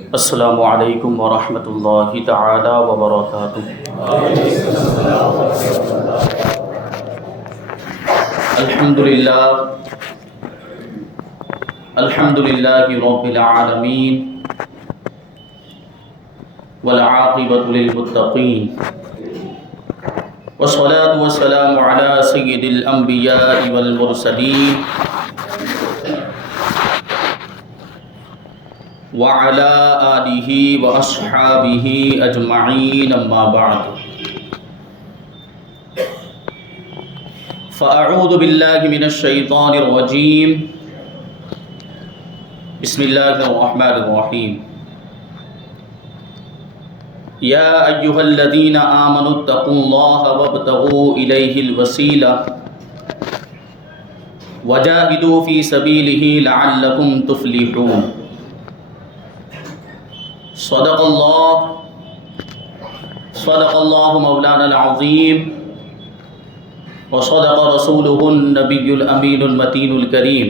السلام علیکم ورحمۃ اللہ تعالی وبرکاتہ۔ الحمد للہ رب العالمین والعاقبۃ للمتقین والصلاة والسلام علی سید الانبیاء والمرسلین وعلى آلہ واصحابہ اجمعین، اما بعد فاعوذ باللہ من الشیطان الرجیم، بسم اللہ الرحمن الرحیم۔ یا ایہا الذین آمنوا اتقوا اللہ وابتغوا الیہ الوسیلہ وجاہدوا فی سبیلہ لعلکم تفلحون۔ صدق اللہ مولانا العظیم وصدق رسولہ النبی الامین المتین الکریم،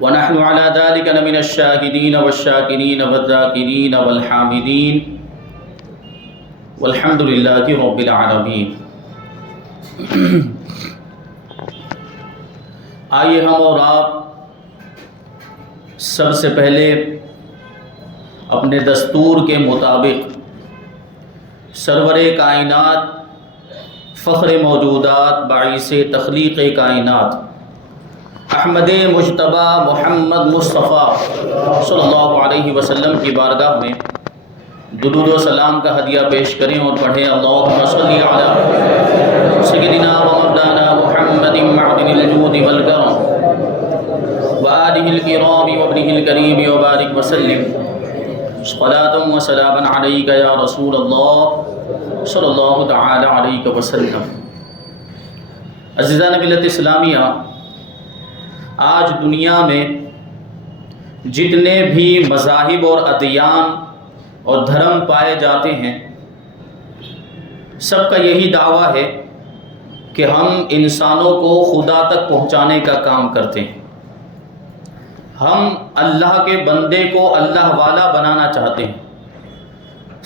ونحن على ذلك لمن الشاهدین والشاکرین والذاکرین والحامدین، والحمد للہ رب العالمین۔ آئیے ہم اور آپ سب سے پہلے اپنے دستور کے مطابق سرور کائنات، فخر موجودات، باعث تخلیق کائنات احمد مجتبی محمد مصطفیٰ صلی اللہ علیہ وسلم کی بارگاہ میں درود و سلام کا ہدیہ پیش کریں اور پڑھیں اللہم صلی علی سیدنا و مولانا محمد معدن الجود والکرم وآلہ الکرام وابنہ الکریم وبارک وسلم صلاۃ و سلاما علیک یا رسول اللہ صلی اللہ تعالی علیہ وسلم۔ عزیزان ملت اسلامیہ، آج دنیا میں جتنے بھی مذاہب اور ادیان اور دھرم پائے جاتے ہیں، سب کا یہی دعویٰ ہے کہ ہم انسانوں کو خدا تک پہنچانے کا کام کرتے ہیں، ہم اللہ کے بندے کو اللہ والا بنانا چاہتے ہیں۔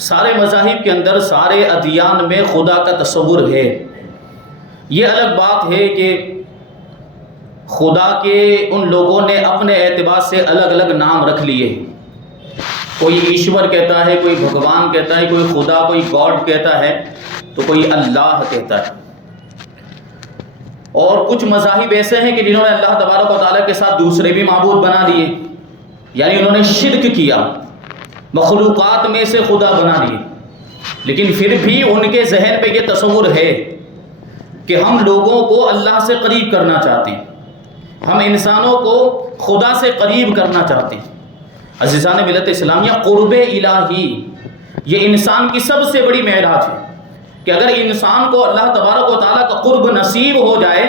سارے مذاہب کے اندر، سارے ادیان میں خدا کا تصور ہے۔ یہ الگ بات ہے کہ خدا کے ان لوگوں نے اپنے اعتبار سے الگ الگ نام رکھ لیے، کوئی ایشور کہتا ہے، کوئی بھگوان کہتا ہے، کوئی خدا، کوئی گاڈ کہتا ہے، تو کوئی اللہ کہتا ہے۔ اور کچھ مذاہب ایسے ہیں کہ جنہوں نے اللہ تبارک و تعالیٰ کے ساتھ دوسرے بھی معبود بنا لیے، یعنی انہوں نے شرک کیا، مخلوقات میں سے خدا بنا لیے، لیکن پھر بھی ان کے ذہن پہ یہ تصور ہے کہ ہم لوگوں کو اللہ سے قریب کرنا چاہتے ہیں، ہم انسانوں کو خدا سے قریب کرنا چاہتے ہیں۔ عزیزان ملت اسلامیہ، قرب الہی یہ انسان کی سب سے بڑی معراج ہے کہ اگر انسان کو اللہ تبارک و تعالیٰ کا قرب نصیب ہو جائے،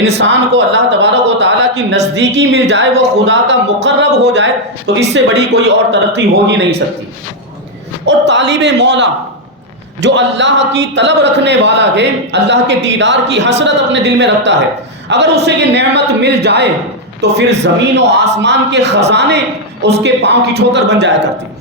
انسان کو اللہ تبارک و تعالیٰ کی نزدیکی مل جائے، وہ خدا کا مقرب ہو جائے، تو اس سے بڑی کوئی اور ترقی ہو ہی نہیں سکتی۔ اور طالب مولا جو اللہ کی طلب رکھنے والا ہے، اللہ کے دیدار کی حسرت اپنے دل میں رکھتا ہے، اگر اسے یہ نعمت مل جائے تو پھر زمین و آسمان کے خزانے اس کے پاؤں کی ٹھوکر بن جایا کرتے ہیں۔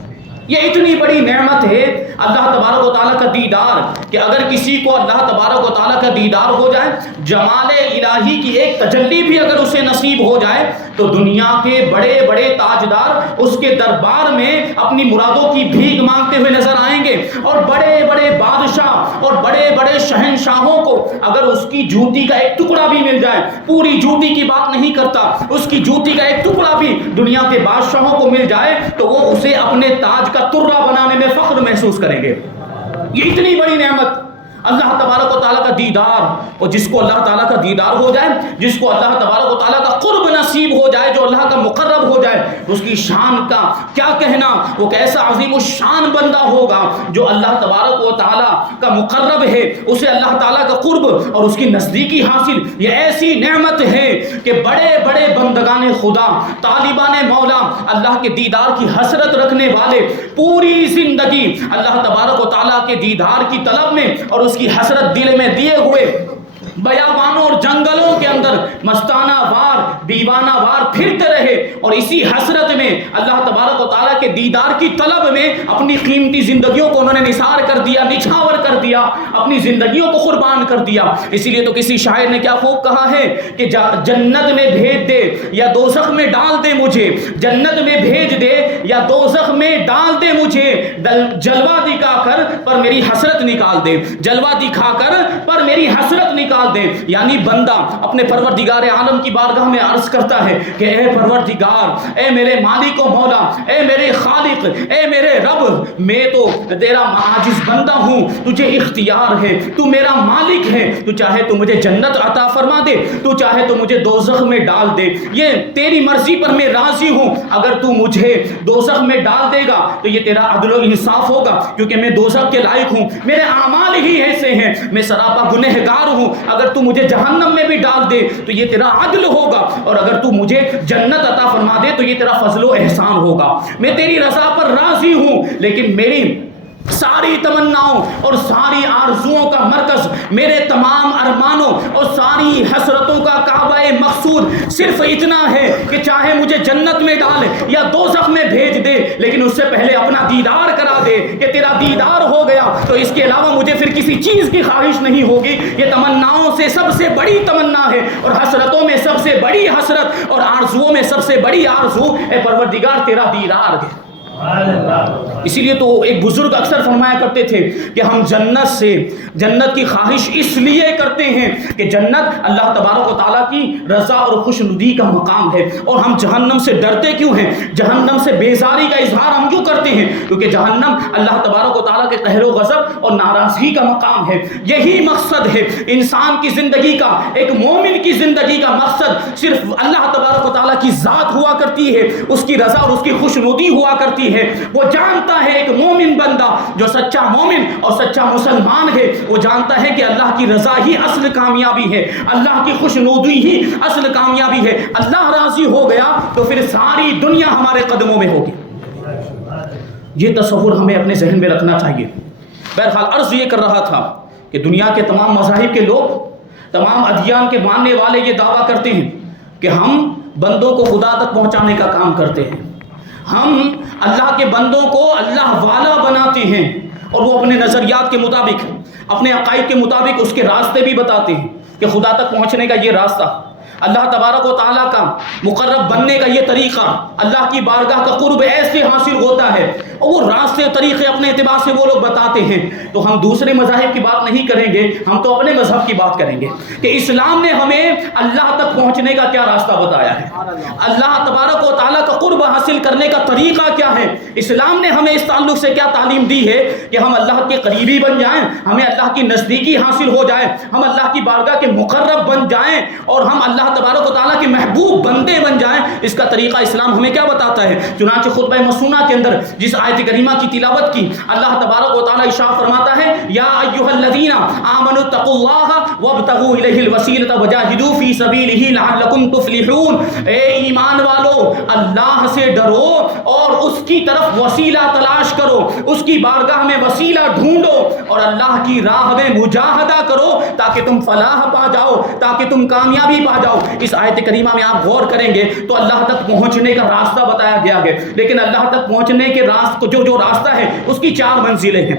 یہ اتنی بڑی نعمت ہے اللہ تبارک و تعالیٰ کا دیدار، کہ اگر کسی کو اللہ تبارک و تعالیٰ کا دیدار ہو جائے، جمال الہی کی ایک تجلی بھی اگر اسے نصیب ہو جائے، تو دنیا کے بڑے بڑے تاجدار اس کے دربار میں اپنی مرادوں کی بھیک مانگتے ہوئے نظر آئیں گے، اور بڑے بڑے بادشاہ اور بڑے بڑے شہنشاہوں کو اگر اس کی جوتی کا ایک ٹکڑا بھی مل جائے، پوری جوتی کی بات نہیں کرتا، اس کی جوتی کا ایک ٹکڑا بھی دنیا کے بادشاہوں کو مل جائے تو وہ اسے اپنے تاج کا ترہ بنانے میں فخر محسوس کریں گے۔ یہ اتنی بڑی نعمت اللہ تبارک و تعالیٰ کا دیدار، اور جس کو اللہ تعالیٰ کا دیدار ہو جائے، جس کو اللہ تبارک و تعالیٰ کا قرب نصیب ہو جائے، جو اللہ کا مقرب ہو جائے، اس کی شان کا کیا کہنا، وہ کیسا عظیم الشان بندہ ہوگا جو اللہ تبارک و تعالیٰ کا مقرب ہے، اسے اللہ تعالیٰ کا قرب اور اس کی نزدیکی حاصل۔ یہ ایسی نعمت ہے کہ بڑے بڑے بندگان خدا، طالبان مولا، اللہ کے دیدار کی حسرت رکھنے والے پوری زندگی اللہ تبارک و تعالیٰ کے دیدار کی طلب میں اور اس کی حسرت دل میں دیے ہوئے بیابانوں اور جنگلوں کے اندر مستانہ وار دیوانہ وار پھرتے رہے اور اسی حسرت میں اللہ تبارک و تعالیٰ کے دیدار کی طلب میں اپنی قیمتی زندگیوں کو انہوں نے نثار کر دیا، نچھاور کر دیا، اپنی زندگیوں کو قربان کر دیا۔ اسی لیے تو کسی شاعر نے کیا خوب کہا ہے کہ جنت میں بھیج دے یا دوزخ میں ڈال دے مجھے، جنت میں بھیج دے یا دوزخ میں ڈال دے مجھے، جلوہ دکھا کر پر میری حسرت نکال دے، جلوہ دکھا کر پر میری حسرت نکال دے۔ یعنی بندہ اپنے پروردگار عالم کی بارگاہ میں عرض کرتا ہے کہ اے پروردگار، اے میرے مالک و مولا، اے میرے خالق، اے میرے رب، میں تو تیرا عاجز بندہ ہوں، تجھے اختیار ہے، تو میرا مالک ہے، تو چاہے تو مجھے جنت عطا فرما دے، تو چاہے تو مجھے دوزخ میں ڈال دے، یہ تیری مرضی پر میں راضی ہوں۔ اگر تو مجھے دوزخ میں ڈال دے گا تو یہ تیرا عدل و انصاف ہوگا، کیونکہ میں دوزخ کے لائق ہوں، میرے اعمال ہی ایسے ہیں، میں سراپا گنہگار ہوں۔ اگر تو مجھے جہنم میں بھی ڈال دے تو یہ تیرا عدل ہوگا، اور اگر تو مجھے جنت عطا فرما دے تو یہ تیرا فضل و احسان ہوگا۔ میں تیری رضا پر راضی ہوں، لیکن میری ساری تمناؤں اور ساری آرزوؤں کا مرکز، میرے تمام ارمانوں اور ساری حسرتوں کا کعبہ مقصود صرف اتنا ہے کہ چاہے مجھے جنت میں ڈال یا دوزخ میں بھیج دے، لیکن اس سے پہلے اپنا دیدار کرا دے کہ تیرا دیدار ہو گیا تو اس کے علاوہ مجھے پھر کسی چیز کی خواہش نہیں ہوگی۔ یہ تمناؤں سے سب سے بڑی تمنا ہے، اور حسرتوں میں سب سے بڑی حسرت، اور آرزوؤں میں سب سے بڑی آرزو اے پروردگار تیرا دیدار ہے۔ اسی لیے تو ایک بزرگ اکثر فرمایا کرتے تھے کہ ہم جنت کی خواہش اس لیے کرتے ہیں کہ جنت اللہ تبارک و تعالیٰ کی رضا اور خوشنودی کا مقام ہے، اور ہم جہنم سے ڈرتے کیوں ہیں، جہنم سے بیزاری کا اظہار ہم کیوں کرتے ہیں، کیونکہ جہنم اللہ تبارک و تعالیٰ کے قہر و غضب اور ناراضگی کا مقام ہے۔ یہی مقصد ہے انسان کی زندگی کا، ایک مومن کی زندگی کا مقصد صرف اللہ تبارک و تعالیٰ کی ذات ہوا کرتی ہے، اس کی رضا اور اس کی خوشنودی ہوا کرتی ہے۔ وہ جانتا ہے ایک مومن بندہ جو سچا مومن اور سچا مسلمان ہے، وہ جانتا ہے کہ اللہ کی رضا ہی اصل کامیابی ہے، اللہ کی خوشنودی ہی اصل کامیابی ہے۔ اللہ راضی ہو گیا تو پھر ساری دنیا ہمارے قدموں میں ہوگی۔ یہ تصور ہمیں اپنے ذہن میں رکھنا چاہیے۔ بہرحال عرض یہ کر رہا تھا کہ دنیا کے تمام مذاہب کے لوگ، تمام ادیان کے ماننے والے یہ دعویٰ کرتے ہیں کہ ہم بندوں کو خدا تک پہنچانے کا کام کرتے ہیں، ہم اللہ کے بندوں کو اللہ والا بناتے ہیں، اور وہ اپنے نظریات کے مطابق، اپنے عقائد کے مطابق اس کے راستے بھی بتاتے ہیں کہ خدا تک پہنچنے کا یہ راستہ، اللہ تبارک و تعالیٰ کا مقرب بننے کا یہ طریقہ، اللہ کی بارگاہ کا قرب ایسے حاصل ہوتا ہے، اور وہ راستے طریقے اپنے اعتبار سے وہ لوگ بتاتے ہیں۔ تو ہم دوسرے مذاہب کی بات نہیں کریں گے، ہم تو اپنے مذہب کی بات کریں گے کہ اسلام نے ہمیں اللہ تک پہنچنے کا کیا راستہ بتایا ہے، اللہ تبارک و تعالیٰ کا قرب حاصل کرنے کا طریقہ کیا ہے، اسلام نے ہمیں اس تعلق سے کیا تعلیم دی ہے کہ ہم اللہ کے قریبی بن جائیں، ہمیں اللہ کی نزدیکی حاصل ہو جائے، ہم اللہ کی بارگاہ کے مقرب بن جائیں، اور ہم اللہ تبارک و تعالیٰ کے محبوب بندے بن جائیں۔ اس کا طریقہ اسلام ہمیں کیا بتاتا ہے؟ چنانچہ خطبہ مسنونہ کے اندر جس آیت کریمہ کی تلاوت کی، اللہ تبارک و تعالیٰ ارشاد فرماتا ہے یا ایھا الذین آمنوا اتقوا اللہ وابتغوا الیہ الوسیلۃ وجاہدوا فی سبیلہ لعلکم تفلحون۔ اے ایمان والو، اللہ سے ڈرو اور اس کی طرف وسیلہ تلاش کرو، اس کی بارگاہ میں وسیلہ ڈھونڈو اور اللہ کی راہ میں مجاہدہ کرو تاکہ تم فلاح پا جاؤ، تاکہ تم کامیابی پا جاؤ۔ اس آیت کریمہ میں آپ غور کریں گے تو اللہ تک پہنچنے کا راستہ بتایا گیا ہے، لیکن اللہ تک پہنچنے کے راستہ جو راستہ ہے اس کی 4 منزلیں ہیں۔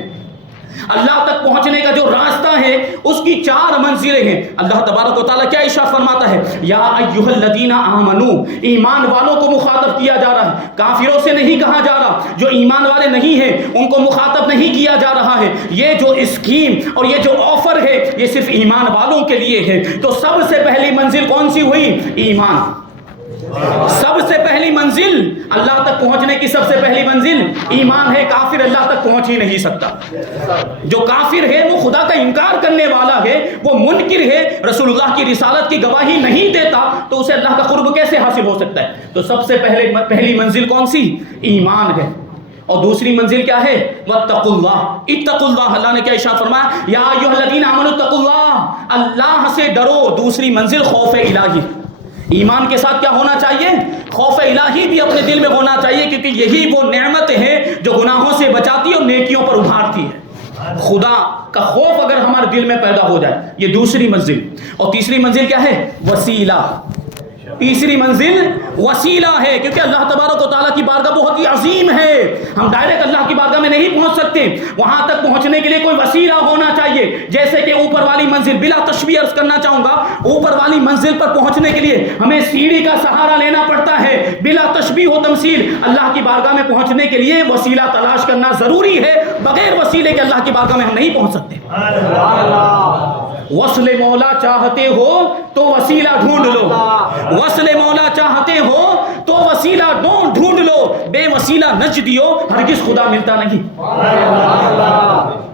اللہ تک پہنچنے کا جو راستہ ہے اس کی 4 منزلیں ہیں۔ اللہ تبارک و تعالیٰ کیا ارشاد فرماتا ہے؟ یا ایھا الذین آمنو، ایمان والوں کو مخاطب کیا جا رہا ہے، کافروں سے نہیں کہا جا رہا، جو ایمان والے نہیں ہیں ان کو مخاطب نہیں کیا جا رہا ہے۔ یہ جو اسکیم اور یہ جو آفر ہے یہ صرف ایمان والوں کے لیے ہے۔ تو سب سے پہلی منزل کون سی ہوئی؟ ایمان۔ سب سے پہلی منزل اللہ تک پہنچنے کی سب سے پہلی منزل ایمان ہے۔ کافر اللہ تک پہنچ ہی نہیں سکتا۔ جو کافر ہے وہ خدا کا انکار کرنے والا ہے، وہ منکر ہے، رسول اللہ کی رسالت کی گواہی نہیں دیتا، تو اسے اللہ کا قرب کیسے حاصل ہو سکتا ہے؟ تو سب سے پہلی منزل کون سی؟ ایمان ہے۔ اور دوسری منزل کیا ہے؟ واتقوا اللہ، اتقوا اللہ۔ اللہ نے کیا ارشاد فرمایا؟ یا ایھا الذین آمنوا اتقوا اللہ، اللہ سے ڈرو۔ دوسری منزل خوف الہی۔ ایمان کے ساتھ کیا ہونا چاہیے؟ خوف الہی بھی اپنے دل میں ہونا چاہیے، کیونکہ یہی وہ نعمت ہے جو گناہوں سے بچاتی ہے اور نیکیوں پر ابھارتی ہے۔ خدا کا خوف اگر ہمارے دل میں پیدا ہو جائے، یہ دوسری منزل. اور تیسری منزل کیا ہے؟ وسیلہ. تیسری منزل وسیلہ ہے، کیونکہ اللہ تبارک و تعالیٰ کی بارگاہ بہت ہی عظیم ہے. ہم ڈائریکٹ اللہ کی بارگاہ میں نہیں پہنچ سکتے، وہاں تک پہنچنے کے لیے کوئی وسیلہ ہونا چاہیے. جیسے کہ اوپر والی منزل، بلا تشبیہ عرض کرنا چاہوں گا، اوپر والی منزل پر پہنچنے کے لیے ہمیں سیڑھی کا سہارا لینا پڑتا ہے. بلا تشبیہ و تمثیل اللہ کی بارگاہ میں پہنچنے کے لیے وسیلہ تلاش کرنا ضروری ہے. بغیر وسیلے کے اللہ کی بارگاہ میں ہم نہیں پہنچ سکتے. وصل مولا چاہتے ہو تو وسیلہ ڈھونڈ لو، وصل مولا چاہتے ہو تو وسیلہ ڈھونڈ لو، بے وسیلہ نج دیو ہرگز خدا ملتا نہیں.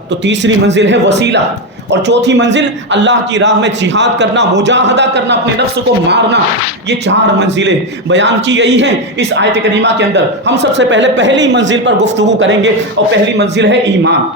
تو تیسری منزل ہے وسیلہ. اور چوتھی منزل اللہ کی راہ میں جہاد کرنا، مجاہدہ کرنا، اپنے نفس کو مارنا. یہ 4 منزلیں بیان کی گئی ہیں اس آیت کریمہ کے اندر. ہم سب سے پہلے پہلی منزل پر گفتگو کریں گے، اور پہلی منزل ہے ایمان.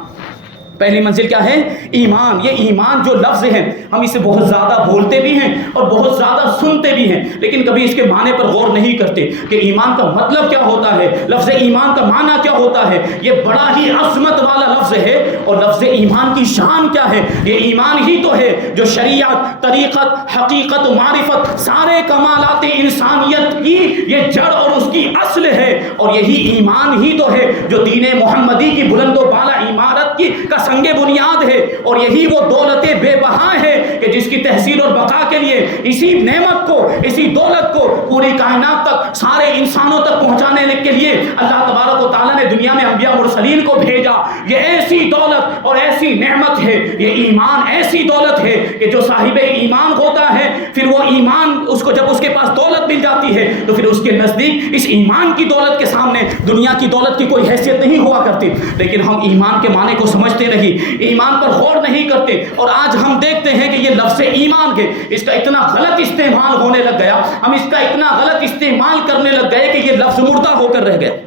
پہلی منزل کیا ہے؟ ایمان. یہ ایمان جو لفظ ہے ہم اسے بہت زیادہ بولتے بھی ہیں اور بہت زیادہ سنتے بھی ہیں، لیکن کبھی اس کے معنی پر غور نہیں کرتے کہ ایمان کا مطلب کیا ہوتا ہے، لفظ ایمان کا معنی کیا ہوتا ہے. یہ بڑا ہی عظمت والا لفظ ہے. اور لفظ ایمان کی شان کیا ہے؟ یہ ایمان ہی تو ہے جو شریعت، طریقت، حقیقت، معرفت، سارے کمالات انسانیت کی یہ جڑ اور اس کی اصل ہے. اور یہی ایمان ہی تو ہے جو دین محمدی کی بلند و بالا عمارت کی کا سنگ بنیاد ہے. اور یہی وہ دولت بے بہا ہے کہ جس کی تحصیل اور بقا کے لیے اسی نعمت کو، اسی دولت کو پوری کائنات تک، سارے انسانوں تک پہنچانے کے لیے اللہ تبارک و تعالیٰ نے دنیا میں انبیاء مرسلین کو بھیجا. یہ ایسی دولت اور ایسی نعمت ہے، یہ ایمان ایسی دولت ہے کہ جو صاحب ایمان ہوتا ہے، پھر وہ ایمان اس کو جب اس کے پاس دولت مل جاتی ہے تو پھر اس کے نزدیک اس ایمان کی دولت کے سامنے دنیا کی دولت کی کوئی حیثیت نہیں ہوا کرتی. لیکن ہم ایمان کے معنی کو سمجھتے نہیں، ایمان پر غور نہیں کرتے. اور آج ہم دیکھتے ہیں کہ یہ لفظ ایمان کے اس کا اتنا غلط استعمال ہونے لگ گیا، ہم اس کا اتنا غلط استعمال کرنے لگ گئے کہ یہ لفظ مردہ ہو کر رہ گئے.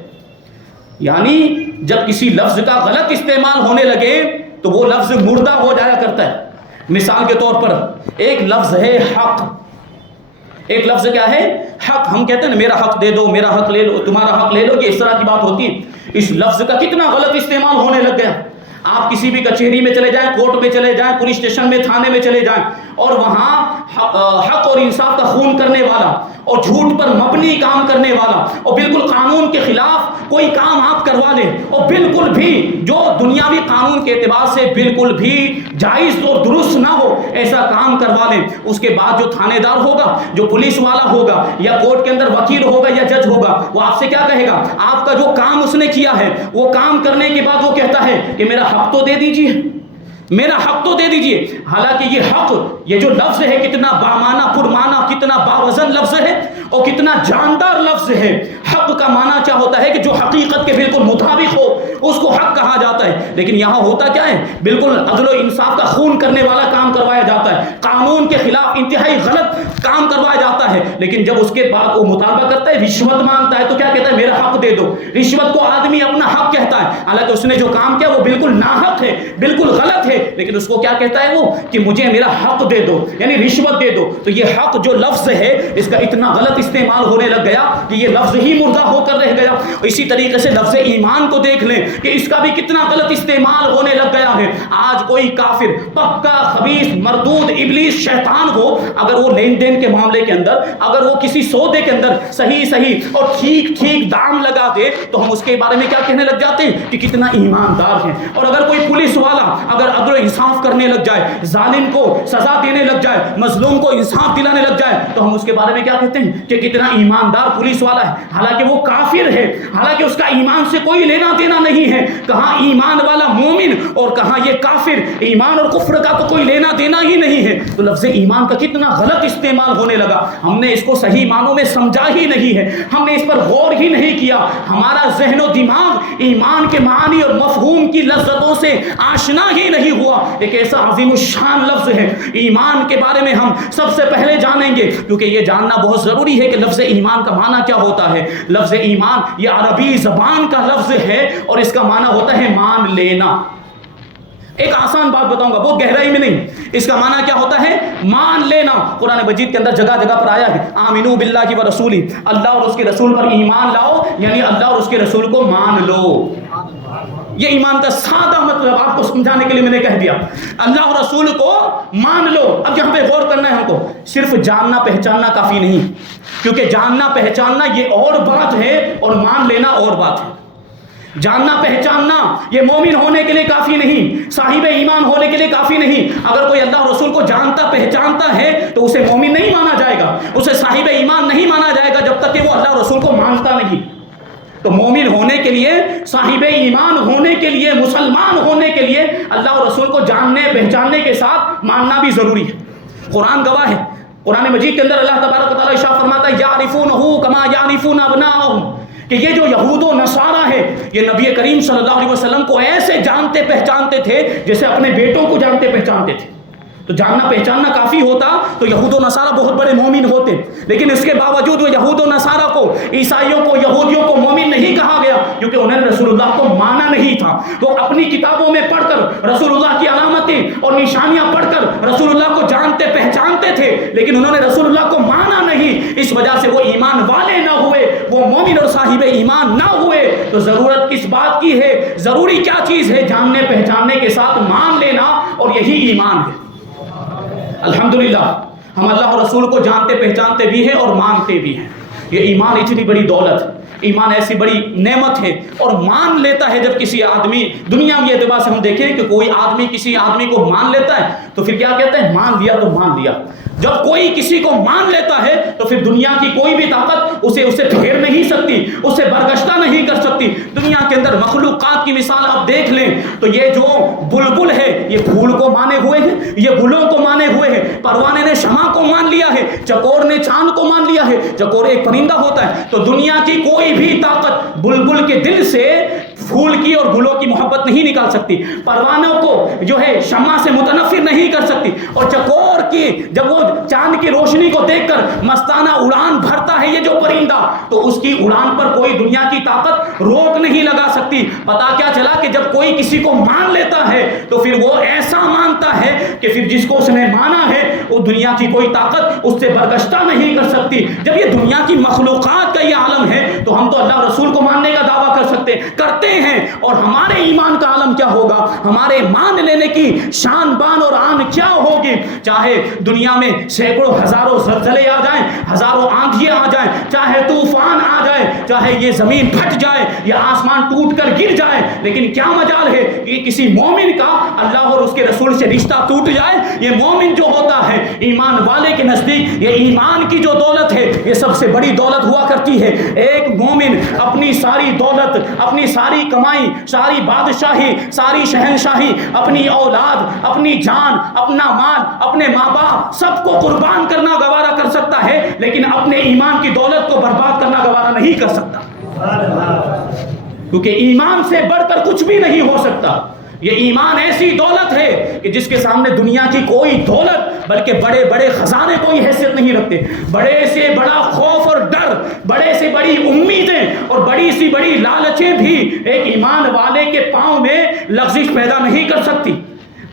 یعنی جب کسی لفظ کا غلط استعمال ہونے لگے تو وہ لفظ مردہ ہو جایا کرتا ہے. مثال کے طور پر ایک لفظ ہے حق. ایک لفظ کیا ہے؟ حق. ہم کہتے ہیں نا میرا حق دے دو، میرا حق لے لو، تمہارا حق لے لو، یہ اس طرح کی بات ہوتی ہے. اس لفظ کا کتنا غلط استعمال ہونے لگ گیا. آپ کسی بھی کچہری میں چلے جائیں، کورٹ میں چلے جائیں، پولیس اسٹیشن میں، تھانے میں چلے جائیں، اور وہاں حق اور انصاف کا خون کرنے والا اور جھوٹ پر مبنی کام کرنے والا اور بالکل قانون کے خلاف کوئی کام آپ کروا لیں اور بالکل بھی جو دنیاوی قانون کے اعتبار سے بالکل بھی جائز اور درست نہ ہو ایسا کام کروا لیں، اس کے بعد جو تھانے دار ہوگا، جو پولیس والا ہوگا یا کورٹ کے اندر وکیل ہوگا یا جج ہوگا، وہ آپ سے کیا کہے گا؟ آپ کا جو کام اس نے کیا ہے وہ کام کرنے کے بعد وہ کہتا ہے کہ میرا حق تو دے دیجیے، میرا حق تو دے دیجئے. حالانکہ یہ حق، یہ جو لفظ ہے کتنا بامعنی، پرمعنی، کتنا باوزن لفظ ہے اور کتنا جاندار لفظ ہے. حق کا معنی کیا ہوتا ہے کہ جو حقیقت کے بالکل مطابق ہو اس کو حق کہا جاتا ہے. لیکن یہاں ہوتا کیا ہے؟ بالکل عدل و انصاف کا خون کرنے والا کام کروایا جاتا ہے، قانون کے خلاف انتہائی غلط کام کروایا جاتا ہے. لیکن جب اس کے بعد وہ مطالبہ کرتا ہے، رشوت مانگتا ہے، تو کیا کہتا ہے؟ میرا حق دے دو. رشوت کو آدمی اپنا حق کہتا ہے، حالانکہ اس نے جو کام کیا وہ بالکل ناحق ہے، بالکل غلط ہے، لیکن اس کو کیا کہتا ہے وہ کہ مجھے میرا حق دے دو، یعنی رشوت دے دو. تو یہ حق جو لفظ ہے اس کا اتنا غلط استعمال ہونے لگ گیا کہ یہ لفظ ہی مردہ ہو کر رہ گیا. اسی طریقے سے لفظ ایمان کو دیکھ لیں کہ اس کا بھی کتنا غلط استعمال ہونے لگ گیا ہے. آج کوئی کافر، پکا خبیث، مردود، ابلیس، شیطان ہو، اگر وہ لین دین کے معاملے کے اندر، اگر وہ کسی سودے کے اندر صحیح اور ٹھیک دام لگا دے تو ہم اس کے بارے میں کیا کہنے لگ جاتے ہیں کہ کتنا ایماندار ہے. اور اگر کوئی پولیس والا اگر عدل و انصاف کرنے لگ جائے، ظالم کو سزا دینے لگ جائے، مظلوم کو انصاف دلانے لگ جائے، تو ہم اس کے بارے میں کیا کہتے ہیں کہ کتنا ایماندار پولیس والا ہے. حالانکہ وہ کافر ہے، حالانکہ اس کا ایمان سے کوئی لینا دینا نہیں ہے. کہاں ایمان والا مومن اور کہاں یہ کافر. ایمان اور کفر کا تو کوئی لینا دینا ہی نہیں ہے. تو لفظ ایمان کا کتنا غلط استعمال ہونے لگا. ہم نے اس کو صحیح معنوں میں سمجھا ہی نہیں ہے، ہم نے اس پر غور ہی نہیں کیا. ہمارا ذہن و دماغ ایمان کے معنی اور مفہوم کی لذتوں سے آشنا ہی نہیں ہوا. ایک ایسا عظیم الشان لفظ ہے. ایمان کے بارے میں ہم سب سے پہلے جانیں گے، کیونکہ یہ جاننا بہت ضروری ہے کہ لفظ ایمان کا معنی کیا ہوتا ہے. لفظ ایمان یہ عربی زبان کا لفظ ہے اور اس کا معنی ہوتا ہے مان لینا. ایک آسان بات بتاؤں گا، بہت گہرائی میں نہیں. اس کا معنی کیا ہوتا ہے؟ مان لینا. قرآن مجید کے اندر جگہ جگہ پر آیا ہے آمنو باللہ و رسولی، اللہ اور اس کے رسول پر ایمان لاؤ، یعنی اللہ اور اس کے رسول کو مان لو. یہ ایمان کا سادہ مطلب آپ کو سمجھانے کے لیے میں نے کہہ دیا. اللہ اور رسول کو مان لو. اب یہاں پہ غور کرنا ہے ہم کو. صرف جاننا پہچاننا کافی نہیں، کیونکہ جاننا پہچاننا یہ اور بات ہے اور مان لینا اور بات ہے. جاننا پہچاننا یہ مومن ہونے کے لیے کافی نہیں، صاحب ایمان ہونے کے لیے کافی نہیں. اگر کوئی اللہ اور رسول کو جانتا پہچانتا ہے تو اسے مومن نہیں مانا جائے گا، اسے صاحب ایمان نہیں مانا جائے گا جب تک کہ وہ اللہ اور رسول کو مانتا نہیں. تو مومن ہونے کے لیے، صاحب ایمان ہونے کے لیے، مسلمان ہونے کے لیے اللہ اور رسول کو جاننے پہچاننے کے ساتھ ماننا بھی ضروری ہے. قرآن گواہ ہے. قرآن مجید کے اندر اللہ تبارک و تعالیٰ ارشاد فرماتا ہے یعرفونہ کما یعرفون ابناءہم، کہ یہ جو یہود و نصارہ ہے یہ نبی کریم صلی اللہ علیہ وسلم کو ایسے جانتے پہچانتے تھے جیسے اپنے بیٹوں کو جانتے پہچانتے تھے. تو جاننا پہچاننا کافی ہوتا تو یہود و نصارہ بہت بڑے مومن ہوتے، لیکن اس کے باوجود وہ یہود و نصارہ کو، عیسائیوں کو، یہودیوں کو مومن نہیں کہا گیا، کیونکہ انہوں نے رسول اللہ کو مانا نہیں تھا. وہ اپنی کتابوں میں پڑھ کر رسول اللہ کی علامتیں اور نشانیاں پڑھ کر رسول اللہ کو جانتے پہچانتے تھے، لیکن انہوں نے رسول اللہ کو مانا نہیں. اس وجہ سے وہ ایمان والے نہ ہوئے، وہ مومن اور صاحب ایمان نہ ہوئے. تو ضرورت کس بات کی ہے؟ ضروری کیا چیز ہے؟ جاننے پہچاننے کے ساتھ مان لینا، اور یہی ایمان ہے. الحمدللہ ہم اللہ اور رسول کو جانتے پہچانتے بھی ہیں اور مانتے بھی ہیں. یہ ایمان اتنی بڑی دولت ہے، ایمان ایسی بڑی نعمت ہے. اور مان لیتا ہے جب کسی آدمی، دنیا میں اعتبار سے ہم دیکھیں کہ کوئی آدمی کسی آدمی کو مان لیتا ہے تو پھر کیا کہتے ہیں؟ مان لیا تو مان لیا. جب کوئی کسی کو مان لیتا ہے تو پھر دنیا کی کوئی بھی طاقت اسے پھیر نہیں سکتی، اسے برگشتہ نہیں کر سکتی. دنیا کے اندر مخلوقات کی مثال آپ دیکھ لیں تو یہ جو بلبل ہے یہ پھول کو مانے ہوئے ہیں، یہ گلوں کو مانے ہوئے ہیں. پروانے نے شمع کو مان لیا ہے، چکور نے چاند کو مان لیا ہے. چکور ایک پرندہ ہوتا ہے. تو دنیا کی کوئی بھی طاقت بلبل کے دل سے پھول کی اور گلوں کی محبت نہیں نکال سکتی، پروانوں کو جو ہے شمع سے متنفر نہیں کر سکتی. اور چکور کی جب وہ چاند کی روشنی کو دیکھ کر مستانہ اڑان بھرتا ہے یہ جو پرندہ، تو اس کی اڑان پر کوئی دنیا کی طاقت روک نہیں لگا سکتی. پتا کیا چلا کہ جب کوئی کسی کو مان لیتا ہے تو پھر وہ ایسا مانتا ہے کہ پھر جس کو اس نے مانا ہے وہ دنیا کی کوئی طاقت اس سے برگشتہ نہیں کر سکتی. جب یہ دنیا کی مخلوقات کا یہ عالم ہے تو ہم تو اللہ رسول کو ماننے کا دعویٰ کرتے ہیں، اور ہمارے ایمان کا عالم کیا ہوگا؟ ہمارے مان لینے کی شان بان اور آن کیا ہوگی؟ چاہے دنیا میں سینکڑوں ہزاروں زلزلے آ جائیں، ہزاروں آندھیاں آ جائیں، چاہے طوفان آ جائے، چاہے یہ زمین پھٹ جائے یا آسمان ٹوٹ کر گر جائے، لیکن کیا مجال ہے کہ کسی مومن کا اللہ اور اس کے رسول سے رشتہ ٹوٹ جائے؟ یہ مومن جو ہوتا ہے ایمان والے کے نزدیک یہ ایمان کی جو دولت ہے یہ سب سے بڑی دولت ہوا کرتی ہے. ایک مومن اپنی ساری دولت، اپنی ساری کمائی، ساری بادشاہی، ساری شہنشاہی، اپنی اولاد، اپنی جان، اپنا مال، اپنے ماں باپ سب کو قربان کرنا گوارا کر سکتا ہے، لیکن اپنے ایمان کی دولت کو برباد کرنا گوارا نہیں کر سکتا، کیونکہ ایمان سے بڑھ کر کچھ بھی نہیں ہو سکتا. یہ ایمان ایسی دولت ہے کہ جس کے سامنے دنیا کی کوئی دولت بلکہ بڑے بڑے خزانے کوئی حیثیت نہیں رکھتے. بڑے سے بڑا خوف اور ڈر، بڑے سے بڑی امیدیں اور بڑی سی بڑی لالچیں بھی ایک ایمان والے کے پاؤں میں لغزش پیدا نہیں کر سکتی.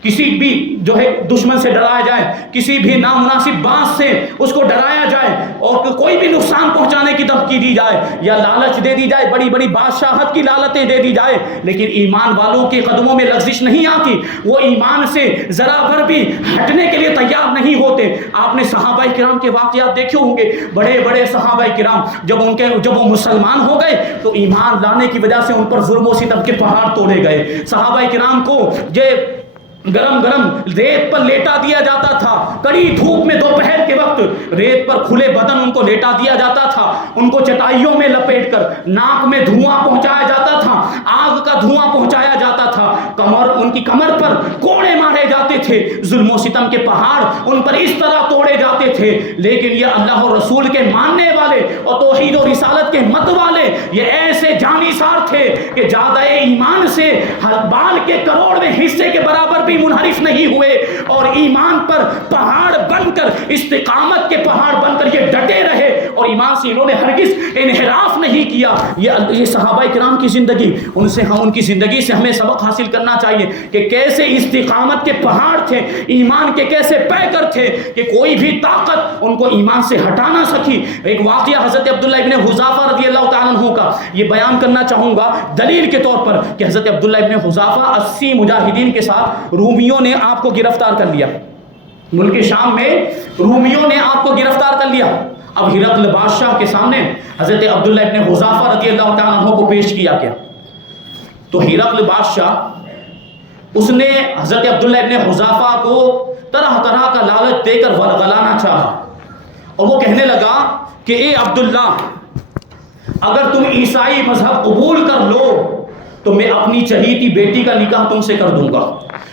کسی بھی جو ہے دشمن سے ڈرایا جائے، کسی بھی نامناسب بات سے اس کو ڈرایا جائے اور کوئی بھی نقصان پہنچانے کی دھمکی دی جائے یا لالچ دے دی جائے، بڑی بڑی بادشاہت کی لالچیں دے دی جائے، لیکن ایمان والوں کے قدموں میں لغزش نہیں آتی. وہ ایمان سے ذرا بھر بھی ہٹنے کے لیے تیار نہیں ہوتے. آپ نے صحابہ کرام کے واقعات دیکھے ہوں گے. بڑے بڑے صحابہ کرام جب وہ مسلمان ہو گئے تو ایمان لانے کی وجہ سے ان پر ظلم و ستم کے پہاڑ توڑے گئے. صحابہ کرام کو یہ گرم ریت پر لیٹا دیا جاتا تھا، کڑی دھوپ میں دوپہر کے وقت ریت پر کھلے بدن ان کو لیٹا دیا جاتا تھا، ان کو چٹائیوں میں لپیٹ کر ناک میں دھواں پہنچایا جاتا تھا، آگ کا دھواں پہنچایا جاتا تھا، ان کی کمر پر کوڑے مارے جاتے تھے، ظلم و ستم کے پہاڑ ان پر اس طرح توڑے جاتے تھے. لیکن یہ اللہ اور رسول کے ماننے والے اور توحید و رسالت کے مت والے یہ ایسے جانثار تھے کہ زیادہ ایمان سے بال کے کروڑویں حصے کے برابر منحرف نہیں ہوئے اور ایمان پر پہاڑ بن کر، استقامت کے پہاڑ بن کر یہ ڈٹے رہے اور ایمان سے انہوں نے ہرگز انحراف نہیں کیا. یہ صحابہ کرام کی زندگی، ان کی زندگی سے ہمیں سبق حاصل کرنا چاہیے کہ کیسے استقامت کے پہاڑ تھے، ایمان کے کیسے پیکر تھے کہ کوئی بھی طاقت ان کو ایمان سے ہٹا نہ سکی. ایک واقعہ حضرت عبداللہ ابن حذافہ رضی اللہ تعالیٰ عنہ کا یہ بیان کرنا چاہوں گا دلیل کے طور پر کہ حضرت عبداللہ ابن حذافہ 80 مجاہدین کے ساتھ رومیوں نے آپ کو گرفتار کر لیا. ملک شام میں رومیوں نے آپ کو گرفتار کر لیا. اب ہرقل بادشاہ کے سامنے حضرت عبداللہ ابن حذافہ رضی اللہ تعالیٰ عنہ کو پیش کیا گیا. تو ہرقل بادشاہ اس نے حضرت عبداللہ ابن حذافہ کو طرح طرح کا لالچ دے کر ورغلانا چاہا اور وہ کہنے لگا کہ اے عبداللہ، اگر تم عیسائی مذہب قبول کر لو تو میں اپنی چہیتی بیٹی کا نکاح تم سے کر دوں گا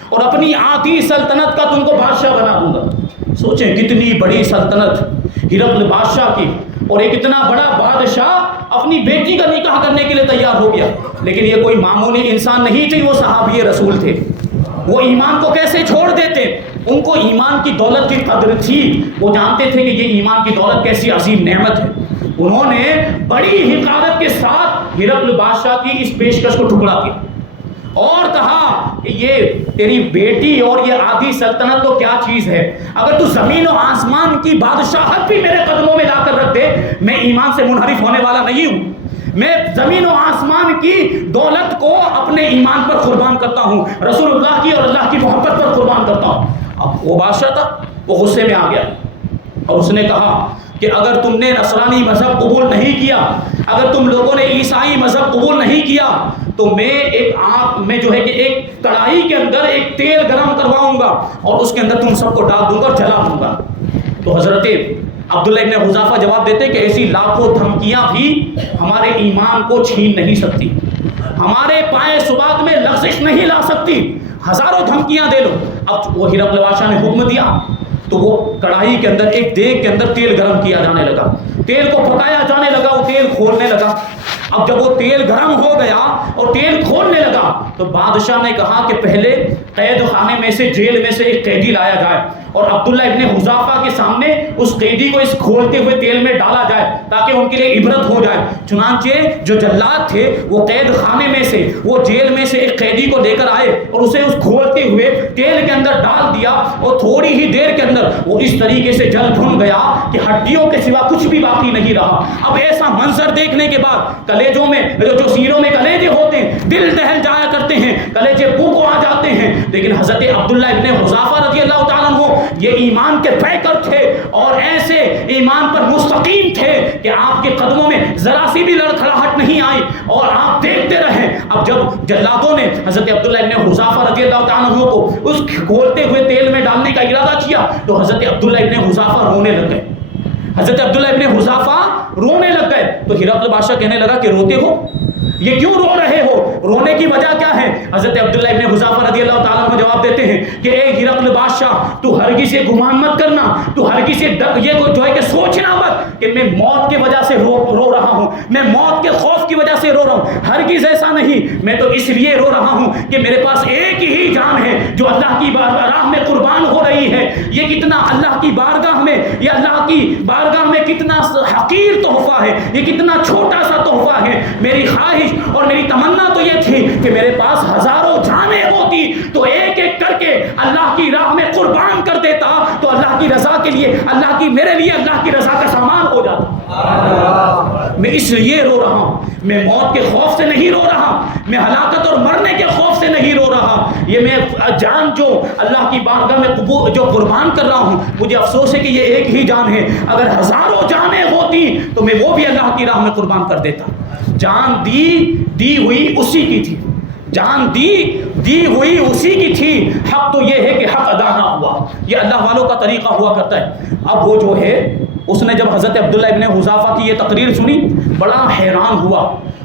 اور اپنی آدھی سلطنت کا تم کو بادشاہ بنا دوں گا. سوچیں کتنی بڑی سلطنت ہرقل بادشاہ کی، اور ایک اتنا بڑا بادشاہ اپنی بیٹی کا نکاح کرنے کے لیے تیار ہو گیا. لیکن یہ کوئی معمولی انسان نہیں تھے، وہ صحابی رسول تھے. وہ ایمان کو کیسے چھوڑ دیتے؟ ان کو ایمان کی دولت کی قدر تھی. وہ جانتے تھے کہ یہ ایمان کی دولت کیسی عظیم نعمت ہے. انہوں نے بڑی حقارت کے ساتھ ہرقل بادشاہ کی اس پیشکش کو ٹکڑا کیا اور کہا کہ یہ تیری بیٹی اور یہ آدھی سلطنت تو کیا چیز ہے، اگر تو زمین و آسمان کی بادشاہت بھی میرے قدموں میں لا کر رکھ دے، میں ایمان سے منحرف ہونے والا نہیں ہوں. میں زمین و آسمان کی دولت کو اپنے ایمان پر قربان کرتا ہوں، رسول اللہ کی اور اللہ کی محبت پر قربان کرتا ہوں. اب وہ بادشاہ تھا، وہ غصے میں آ گیا اور اس نے کہا کہ اگر تم نے نصرانی مذہب قبول نہیں کیا، اگر تم لوگوں نے عیسائی مذہب قبول نہیں کیا تو میں ایک آگ میں جو ہے کہ ایک کڑاہی کے اندر ایک تیل گرم کرواؤں گا اور اس کے اندر تم سب کو ڈال دوں گا اور جلا دوں گا. تو حضرت عبداللہ ابن حذافہ جواب دیتے کہ ایسی لاکھوں دھمکیاں بھی ہمارے ایمان کو چھین نہیں سکتی، ہمارے پائے سبات میں لغزش نہیں لا سکتی. ہزاروں دھمکیاں دے لو. اب وہ ہرقل بادشاہ نے حکم دیا تو وہ کڑاہی کے اندر ایک دیگ کے اندر تیل گرم کیا جانے لگا، تیل کو پکایا جانے لگا، وہ تیل کھولنے لگا. اب جب وہ تیل گرم ہو گیا اور تیل کھولنے لگا تو بادشاہ نے کہا کہ پہلے قید خانے میں سے، جیل میں سے ایک قیدی لایا جائے اور عبداللہ ابن حذافہ کے سامنے اس قیدی کو اس کھولتے ہوئے تیل میں ڈالا جائے تاکہ ان کے لیے عبرت ہو جائے. چنانچہ جو جلاد تھے وہ قید خانے میں سے، وہ جیل میں سے ایک قیدی کو لے کر آئے اور اسے اس کھولتے ہوئے تیل کے اندر ڈال دیا اور تھوڑی ہی دیر کے اندر وہ اس طریقے سے جل بھن گیا کہ ہڈیوں کے سوا کچھ بھی باقی نہیں رہا. اب ایسا منظر دیکھنے کے بعد کلیجوں میں جو سینوں میں کلیجے ہوتے ہیں دل دہل جایا کرتے ہیں، کلیجے بو کو آ جاتے ہیں. لیکن حضرت عبداللہ ابن حذافہ رضی اللہ تعالیٰ عنہ یہ ایمان کے پیکر تھے اور ایسے ایمان پر مستقیم تھے کہ آپ کے قدموں میں ذرا سی بھی لڑکھڑاہٹ نہیں آئی اور آپ دیکھتے رہے. اب جب جلادوں نے حضرت عبداللہ ابن حذافہ رضی اللہ تعالیٰ عنہ کو اس کھولتے ہوئے تیل میں ڈالنے کا ارادہ کیا تو حضرت عبداللہ ابن حذافہ رونے لگ گئے. حضرت عبداللہ ابن حذافہ رونے لگ گئے تو ہرقل بادشاہ کہنے لگا کہ روتے ہو، یہ کیوں رو رہے ہو، رونے کی وجہ کیا ہے؟ حضرت عبداللہ ابن حذافہ رضی اللہ تعالیٰ عنہ جواب دیتے ہیں کہ اے ہرقل بادشاہ، تو ہرگز یہ گمان مت کرنا، تو ہرگز یہ جو ہے کہ سوچنا مت کہ میں موت کی وجہ سے رو رہا ہوں، میں موت کے خوف کی وجہ سے رو رہا ہوں. ہرگز ایسا نہیں. میں تو اس لیے رو رہا ہوں کہ میرے پاس ایک ہی جان ہے جو اللہ کی راہ میں قربان ہو رہی ہے. یہ کتنا اللہ کی بارگاہ میں، یہ اللہ کی بارگاہ میں کتنا حقیر تحفہ ہے، یہ کتنا چھوٹا سا تحفہ ہے. میری خواہش اور میری تمنا تو یہ تھی کہ میرے پاس ہزاروں جانیں ہوتی تو ایک ایک کر کے اللہ کی راہ میں قربان کر دیتا تو اللہ کی رضا کے لیے، اللہ کی، میرے لیے اللہ کی رضا کا سامان ہو جاتا. میں اس لیے رو رہا ہوں، میں موت کے خوف سے نہیں رو رہا، میں ہلاکت اور مرنے کے خوف سے نہیں رو رہا. یہ میں جان جو اللہ کی بارگاہ میں جو قربان کر رہا ہوں، مجھے افسوس ہے کہ یہ ایک ہی جان ہے. اگر ہزاروں جانیں ہوتی تو میں وہ بھی اللہ کی راہ میں قربان کر دیتا. جان دی ہوئی اسی کی تھی، جان دی ہوئی اسی کی تھی. حق تو یہ ہے کہ حق ادا نہ ہوا، یہ اللہ والوں کا طریقہ ہوا کرتا ہے. اب وہ جو ہے اس نے جب حضرت عبداللہ ابن حذافہ کی یہ تقریر سنی بڑا حیران ہوا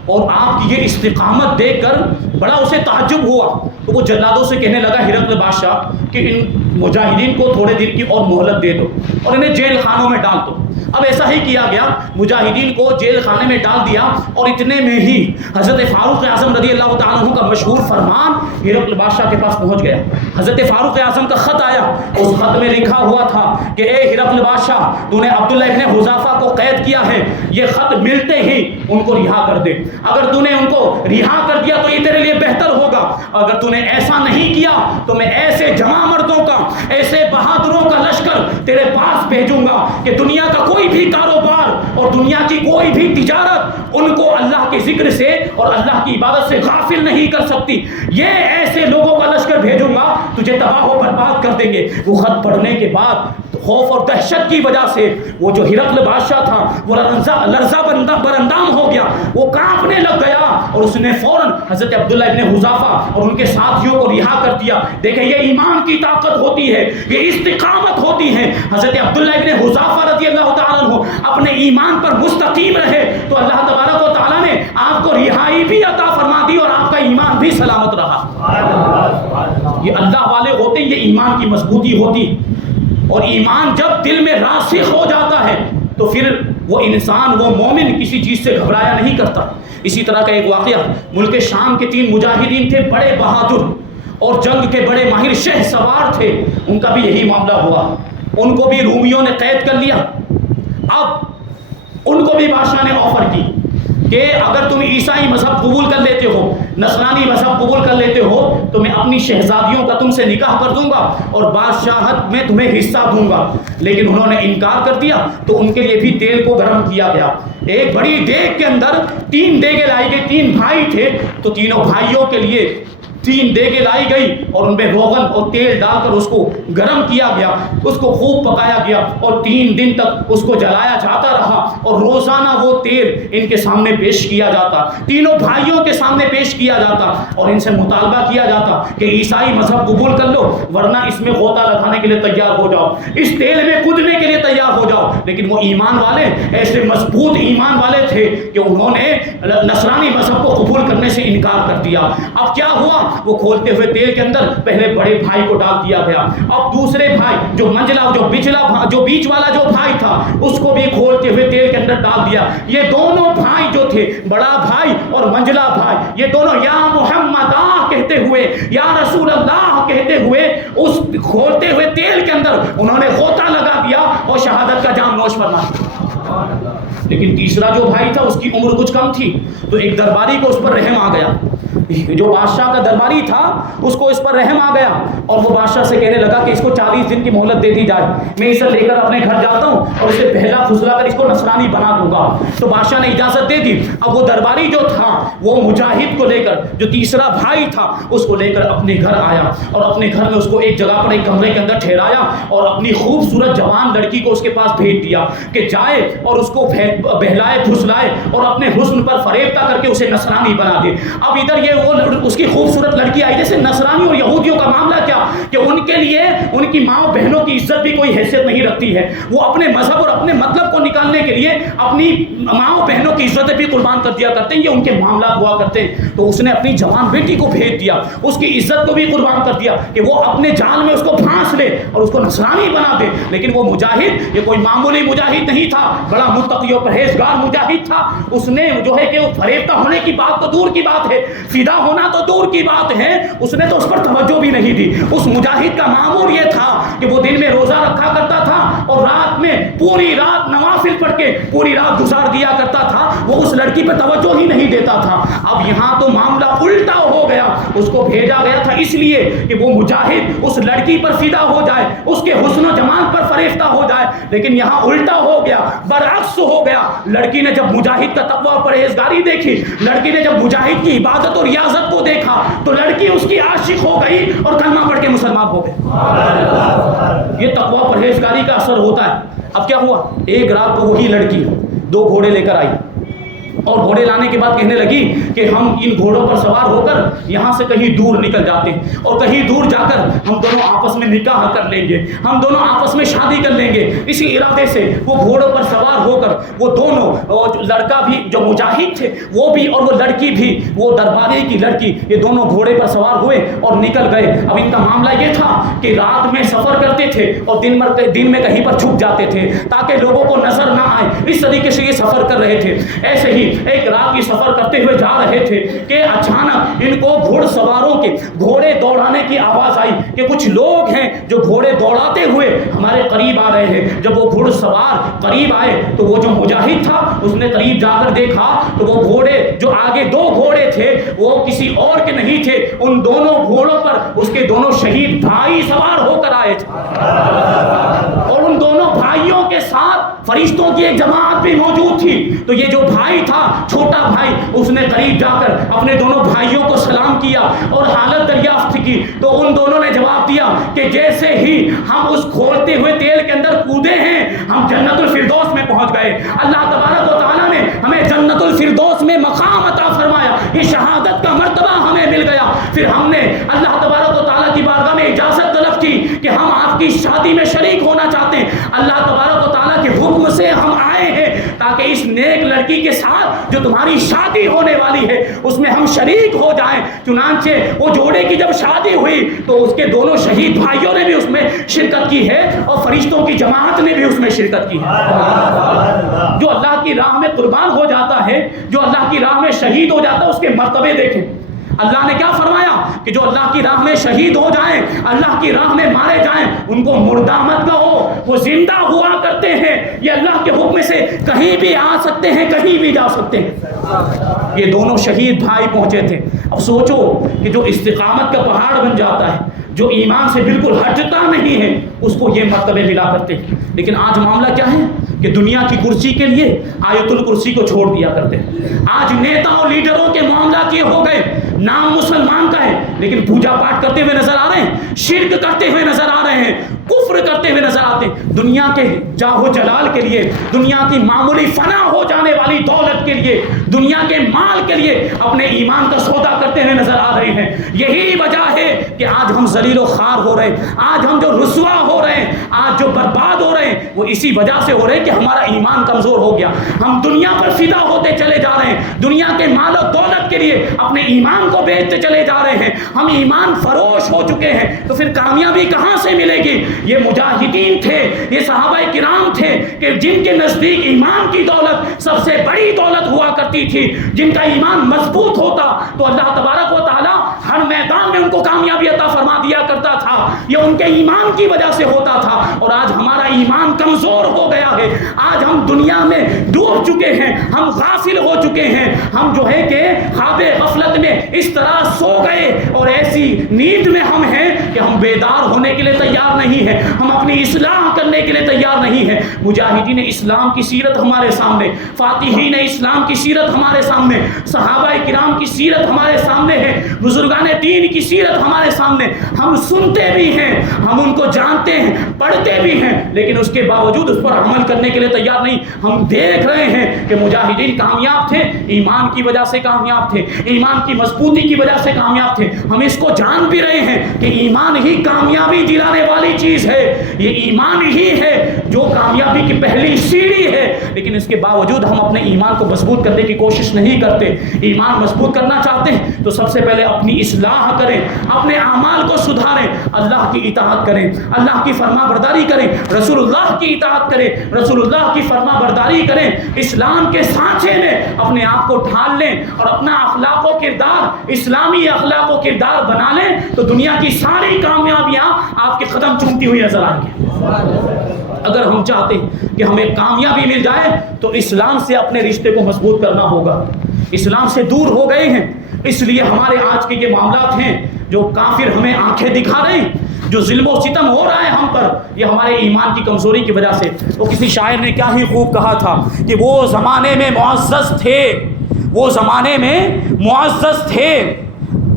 اور آپ کی یہ استقامت دیکھ کر بڑا اسے تعجب ہوا. تو وہ جلادوں سے کہنے لگا ہرقل بادشاہ کہ ان مجاہدین کو تھوڑے دن کی اور مہلت دے دو اور انہیں جیل خانوں میں ڈال دو. اب ایسا ہی کیا گیا، مجاہدین کو جیل خانے میں ڈال دیا، اور اتنے میں ہی حضرت فاروق اعظم رضی اللہ تعالیٰ عنہ کا مشہور فرمان ہرقل بادشاہ کے پاس پہنچ گیا۔ حضرت فاروق اعظم کا خط آیا، اس خط میں لکھا ہوا تھا کہ اے ہرقل بادشاہ، تو نے عبداللہ ابن حذافہ کو قید کیا ہے، یہ خط ملتے ہی ان کو رہا کر دے، اگر تو نے ان کو رہا کر دیا تو یہ تیرے لیے بہتر ہوگا، اگر تو نے ایسا نہیں کیا تو میں ایسے جوان مردوں کا، ایسے بہادروں کا لشکر تیرے پاس بھیجوں گا کہ دنیا کا کوئی بھی کاروبار اور دنیا کی کوئی بھی تجارت ان کو اللہ کے ذکر سے اور اللہ کی عبادت سے غافل نہیں کر سکتی، یہ ایسے لوگوں کا لشکر بھیجوں گا تجھے تباہ و برباد کر دیں گے۔ وہ خط پڑھنے کے بعد خوف اور دہشت کی وجہ سے وہ جو ہرقل بادشاہ تھا وہ لرزہ برندام ہو گیا، وہ کانپنے لگ گیا، اور اس نے فوراً حضرت عبداللہ ابن حذافہ اور ان کے ساتھیوں کو رہا کر دیا۔ دیکھیں یہ ایمان کی طاقت ہوتی ہے، یہ استقامت ہوتی ہے۔ حضرت عبداللہ ابن حذافہ رضی اللہ تعالیٰ عنہ اپنے ایمان پر مستقیم رہے تو اللہ تبارک و تعالیٰ نے آپ کو رہائی بھی عطا فرما دی اور آپ کا ایمان بھی سلامت رہا۔ یہ اللہ والے ہوتے ہیں، یہ ایمان کی مضبوطی ہوتی، اور ایمان جب دل میں راسخ ہو جاتا ہے تو پھر وہ انسان، وہ مومن کسی چیز سے گھبرایا نہیں کرتا۔ اسی طرح کا ایک واقعہ، ملک شام کے 3 مجاہدین تھے، بڑے بہادر اور جنگ کے بڑے ماہر شہ سوار تھے، ان کا بھی یہی معاملہ ہوا، ان کو بھی رومیوں نے قید کر لیا۔ اب ان کو بھی بادشاہ نے آفر کی کہ اگر تم عیسائی مذہب قبول کر لیتے ہو، نصرانی مذہب قبول کر لیتے ہو تو میں اپنی شہزادیوں کا تم سے نکاح کر دوں گا اور بادشاہت میں تمہیں حصہ دوں گا، لیکن انہوں نے انکار کر دیا۔ تو ان کے لیے بھی تیل کو گرم کیا گیا، ایک بڑی دیگ کے اندر 3 دیگیں لائی گئی، 3 بھائی تھے تو تینوں بھائیوں کے لیے 3 دیگیں لائی گئی اور ان میں روغن اور تیل ڈال کر اس کو گرم کیا گیا، اس کو خوب پکایا گیا اور 3 دن تک اس کو جلایا جاتا رہا، اور روزانہ وہ تیل ان کے سامنے پیش کیا جاتا، تینوں بھائیوں کے سامنے پیش کیا جاتا اور ان سے مطالبہ کیا جاتا کہ عیسائی مذہب قبول کر لو ورنہ اس میں غوطہ لگانے کے لیے تیار ہو جاؤ، اس تیل میں کودنے کے لیے تیار ہو جاؤ۔ لیکن وہ ایمان والے ایسے مضبوط ایمان والے تھے کہ انہوں نے نصرانی مذہب کو قبول کرنے سے انکار کر دیا۔ اب کیا ہوا، وہ کھولتے ہوئے تیل کے اندر پہلے بڑے بھائی کو ڈال دیا گیا، اب دوسرے بھائی جو منجلا جو بیچ والا جو بھائی تھا اس کو بھی کھولتے ہوئے تیل کے اندر ڈال دیا۔ یہ دونوں بھائی جو تھے، بڑا بھائی اور منجلا بھائی، یہ دونوں یا محمد کہتے ہوئے، یا رسول اللہ کہتے ہوئے اس کھولتے ہوئے تیل کے اندر انہوں نے غوطہ لگا دیا اور شہادت کا جام نوش فرما دیا۔ لیکن تیسرا جو بھائی تھا اس کی عمر کچھ کم تھی، تو ایک درباری کو اس پر رحم آ گیا، جو بادشاہ کا درباری تھا اس کو اس پر رحم آ گیا، اور وہ بادشاہ سے کہنے لگا کہ اس کو 40 دن کی مہلت دے دی جائے، میں اسے لے کر اپنے گھر جاتا ہوں اور اسے بہلا پھسلا کر اس کو نصرانی بنا دوں گا۔ تو بادشاہ نے اجازت دے دی۔ اب وہ درباری جو تھا وہ مجاہد کو لے کر، جو تیسرا بھائی تھا اس کو لے کر اپنے گھر آیا، اور اپنے گھر میں اس کو ایک جگہ پر ایک کمرے کے اندر ٹھہرایا اور اپنی خوبصورت جوان لڑکی کو اس کے پاس بھیج دیا کہ جائے اور اس کو بہلائے پھسلائے اور اپنے حسن پر فریفتہ کر کے اسے نصرانی بنا دے۔ اب ادھر یہ وہ اس کی خوبصورت لڑکی آئی، جیسے نصرانی اور یہودیوں کا معاملہ کیا کہ ان کے لیے ان کی ماں بہنوں کی عزت بھی کوئی حیثیت نہیں رکھتی ہے، وہ اپنے مذہب اور اپنے مطلب کو نکالنے کے لیے اپنی ماں بہنوں کی عزتیں بھی قربان کر دیا کرتے ہیں، یہ ان کے معاملات ہوا کرتے ہیں۔ تو اس نے اپنی جوان بیٹی کو بھیج دیا، اس کی عزت کو بھی قربان کر دیا کہ وہ اپنے جال میں اس کو پھانس لے اور اس کو نصرانی بنا دے۔ لیکن وہ مجاہد، یہ کوئی معمولی مجاہد نہیں تھا، بڑا متقی و پرہیزگار مجاہد تھا۔ اس نے جو ہے کہ وہ فریفتہ ہونے کی بات تو دور کی بات ہے، فدا ہونا تو دور کی بات ہے، اس نے تو اس پر توجہ بھی نہیں دی۔ اس مجاہد کا معمول یہ تھا کہ وہ دن میں روزہ رکھا کرتا تھا اور رات میں پوری رات نوافل پڑھ کے پوری رات گزار دیا کرتا تھا، وہ اس لڑکی پر توجہ ہی نہیں دیتا تھا۔ اب یہاں تو معاملہ الٹا ہو گیا، اس کو بھیجا گیا تھا اس لیے کہ وہ مجاہد اس لڑکی پر فدا ہو جائے، اس کے حسن و جمال پر فریفتہ ہو جائے، لیکن یہاں الٹا ہو گیا، برعکس ہو گیا۔ لڑکی نے جب مجاہد کا تقویٰ اور پرہیزگاری دیکھی، لڑکی نے جب مجاہد کی عبادت اور ریاضت کو دیکھا تو لڑکی اس کی عاشق ہو گئی اور کلمہ پڑھ کے مسلمان ہو گئی۔ یہ تقویٰ پرہیزگاری کا اثر ہوتا ہے۔ اب کیا ہوا، ایک رات کو وہی لڑکی 2 گھوڑے لے کر آئی اور گھوڑے لانے کے بعد کہنے لگی کہ ہم ان گھوڑوں پر سوار ہو کر یہاں سے کہیں دور نکل جاتے ہیں اور کہیں دور جا کر ہم دونوں آپس میں نکاح کر لیں گے, ہم دونوں آپس میں شادی کر لیں گے. اسی ارادے سے وہ گھوڑوں پر سوار ہو کر وہ دونوں, لڑکا بھی جو مجاہد تھے وہ بھی اور وہ لڑکی بھی, وہ درباری کی لڑکی, یہ دونوں گھوڑے پر سوار ہوئے اور نکل گئے. اب ان کا معاملہ یہ تھا کہ رات میں سفر کرتے تھے اور دن میں کہیں پر چھپ جاتے تھے تاکہ لوگوں کو نظر نہ آئے. اس طریقے سے یہ سفر کر رہے تھے. ایسے ہی ایک رات کی سفر کرتے ہوئے جا رہے تھے کہ اچانک ان کو گھوڑ سواروں کے گھوڑے دوڑانے کی آواز آئی کہ کچھ لوگ ہیں جو گھوڑے دوڑاتے ہوئے ہمارے قریب آ رہے ہیں. جب وہ گھوڑ سوار قریب آئے تو وہ جو مجاہد تھا اس نے قریب جا کر دیکھا تو وہ گھوڑے جو آگے دو گھوڑے تھے وہ کسی اور کے نہیں تھے, ان دونوں گھوڑوں پر اس کے دونوں شہید بھائی سوار ہو کر آئے تھے اور ان دونوں بھائیوں کے ساتھ فرشتوں کی ایک جماعت بھی موجود تھی. تو یہ جو بھائی تھا, چھوٹا بھائی, اس نے قریب جا کر اپنے دونوں بھائیوں کو سلام کیا اور حالت دریافت کی. تو ان دونوں نے جواب دیا کہ جیسے ہی ہم اس کھولتے ہوئے تیل کے اندر کودے ہیں ہم جنت الفردوس میں پہنچ گئے. اللہ تبارک و تعالیٰ نے ہمیں جنت الفردوس میں مقام عطا فرمایا, یہ شہادت کا مرتبہ ہمیں مل گیا. پھر ہم نے اللہ تبارک و تعالیٰ کی بارگاہ میں اجازت طلب کی کہ ہم آپ کی شادی میں شریک ہونا چاہتے ہیں. اللہ تبارک و تعالیٰ کے حکم سے ہم آئے ہیں تاکہ اس نیک لڑکی کے ساتھ جو تمہاری شادی ہونے والی ہے اس میں ہم شریک ہو جائیں. چنانچہ وہ جوڑے کی جب شادی ہوئی تو اس کے دونوں شہید بھائیوں نے بھی اس میں شرکت کی ہے اور فرشتوں کی جماعت نے بھی اس میں شرکت کی ہے. جو اللہ کی راہ میں قربان ہو جاتا ہے, جو اللہ کی راہ میں شہید ہو جاتا ہے, اس کے مرتبے دیکھیں. اللہ نے کیا فرمایا کہ جو اللہ کی راہ میں شہید ہو جائیں, اللہ کی راہ میں مارے جائیں, ان کو مردہ مت کہو, وہ زندہ ہوا کرتے ہیں. یہ اللہ کے حکم سے کہیں بھی آ سکتے ہیں, کہیں بھی جا سکتے ہیں. یہ دونوں شہید بھائی پہنچے تھے. اب سوچو کہ جو استقامت کا پہاڑ بن جاتا ہے, جو ایمان سے بالکل ہٹتا نہیں ہے, اس کو یہ مرتبے ملا کرتے ہیں. لیکن آج معاملہ کیا ہے کہ دنیا کی کرسی کے لیے آیت الکرسی کو چھوڑ دیا کرتے ہیں. آج نیتا اور لیڈروں کے معاملات یہ ہو گئے, نام مسلمان کا ہے لیکن پوجا پاٹ کرتے ہوئے نظر آ رہے ہیں, شرک کرتے ہوئے نظر آ رہے ہیں, کفر کرتے ہوئے نظر آتے ہیں. دنیا کے جاہ و جلال کے لیے, دنیا کی معمولی فنا ہو جانے والی دولت کے لیے, دنیا کے مال کے لیے اپنے ایمان کا سودا کرتے ہوئے نظر آ رہے ہیں. یہی وجہ ہے کہ آج ہم ذلیل و خوار ہو رہے ہیں, آج ہم جو رسوا ہو رہے ہیں, آج جو برباد ہو رہے ہیں, وہ اسی وجہ سے ہو رہے ہیں کہ ہمارا ایمان کمزور ہو گیا. ہم دنیا پر فدا ہوتے چلے جا رہے ہیں, دنیا کے مال و دولت کے لیے اپنے ایمان کو بیچتے چلے جا رہے ہیں. ہم ایمان فروش ہو چکے ہیں, تو پھر کامیابی کہاں سے ملے گی؟ یہ مجاہدین تھے, یہ صحابہ کرام تھے کہ جن کے نزدیک ایمان کی دولت سب سے بڑی دولت ہوا کرتی تھی. جن کا ایمان مضبوط ہوتا تو اللہ تبارک و تعالی ہر میدان میں ان کو کامیابی عطا فرما دیا کرتا تھا. یہ ان کے ایمان کی وجہ سے ہوتا تھا. اور آج ہمارا ایمان کمزور ہو گیا ہے, آج ہم دنیا میں ڈوب چکے ہیں, ہم غافل ہو چکے ہیں. ہم جو ہے کہ خواب غفلت میں اس طرح سو گئے اور ایسی نیند میں ہم ہیں کہ ہم بیدار ہونے کے لیے تیار نہیں ہیں, ہم اپنی اصلاح کرنے کے لیے تیار نہیں ہیں. مجاہدین اسلام کی سیرت ہمارے سامنے, فاتحین اسلام کی سیرت ہمارے سامنے, صحابہ کرام کی سیرت ہمارے سامنے ہے, بزرگان دین کی سیرت ہمارے سامنے. ہم سنتے بھی ہیں, ہم ان کو جانتے ہیں, پڑھتے بھی ہیں, لیکن اس کے باوجود اس پر عمل کرنے کے لیے تیار نہیں. ہم دیکھ رہے ہیں کہ مجاہدین کامیاب تھے, ایمان کی وجہ سے کامیاب تھے, ایمان کی مضبوطی کی وجہ سے کامیاب تھے. ہم اس کو جان بھی رہے ہیں کہ ایمان ہی کامیابی دلانے والی چیز ہے, یہ ایمان ہی ہے جو کامیابی کی پہلی سیڑھی ہے. لیکن اس کے باوجود ہم اپنے ایمان کو مضبوط کرنے کی کوشش نہیں کرتے. ایمان مضبوط کرنا چاہتے ہیں تو سب سے پہلے اپنی اصلاح کریں, اپنے اعمال کو سدھاریں, اللہ کی اطاعت کریں, اللہ کی فرما برداری کریں, رسول اللہ کی اطاعت کریں, رسول اللہ کی فرما برداری کریں. اسلام کے سانچے میں اپنے آپ کو ڈھال لیں اور اپنا اخلاق و کردار اسلامی اخلاق و کردار بنا لیں تو دنیا کی ساری کامیابیاں آپ کے قدم چومتی ہوئی نظر آئیں گی. اگر ہم چاہتے ہیں کہ ہمیں کامیابی مل جائے تو اسلام سے اپنے رشتے کو مضبوط کرنا ہوگا. اسلام سے دور ہو گئے ہیں, اس لیے ہمارے آج کے یہ معاملات ہیں جو کافر ہمیں آنکھیں دکھا رہے ہیں, جو ظلم و ستم ہو رہا ہے ہم پر, یہ ہمارے ایمان کی کمزوری کی وجہ سے. تو کسی شاعر نے کیا ہی خوب کہا تھا کہ وہ زمانے میں معزز تھے, وہ زمانے میں معزز تھے,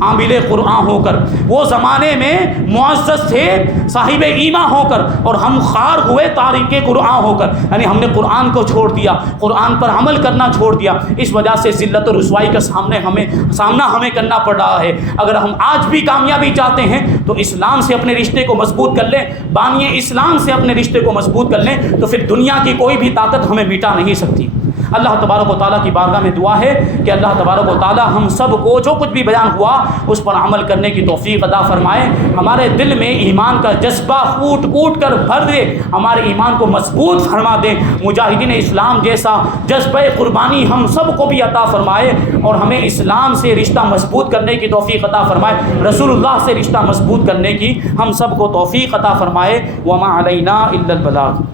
عامل قرآن ہو کر، وہ زمانے میں معزز تھے صاحب ایمان ہو کر، اور ہم خار ہوئے تارک قرآن ہو کر، یعنی ہم نے قرآن کو چھوڑ دیا، قرآن پر عمل کرنا چھوڑ دیا، اس وجہ سے ذلت و رسوائی کا سامنا ہمیں کرنا پڑ رہا ہے۔ اگر ہم آج بھی کامیابی چاہتے ہیں تو اسلام سے اپنے رشتے کو مضبوط کر لیں، بانی اسلام سے اپنے رشتے کو مضبوط کر لیں، تو پھر دنیا کی کوئی بھی طاقت ہمیں مٹا نہیں سکتی۔ اللہ تبارک و تعالیٰ کی بارگاہ میں دعا ہے کہ اللہ تبارک و تعالیٰ ہم سب کو جو کچھ بھی بیان ہوا اس پر عمل کرنے کی توفیق عطا فرمائے، ہمارے دل میں ایمان کا جذبہ پھوٹ پھوٹ کر بھر دے، ہمارے ایمان کو مضبوط فرما دے، مجاہدین اسلام جیسا جذبہ قربانی ہم سب کو بھی عطا فرمائے، اور ہمیں اسلام سے رشتہ مضبوط کرنے کی توفیق عطا فرمائے، رسول اللہ سے رشتہ مضبوط کرنے کی ہم سب کو توفیق عطا فرمائے۔ وما علینا الا البلاغ۔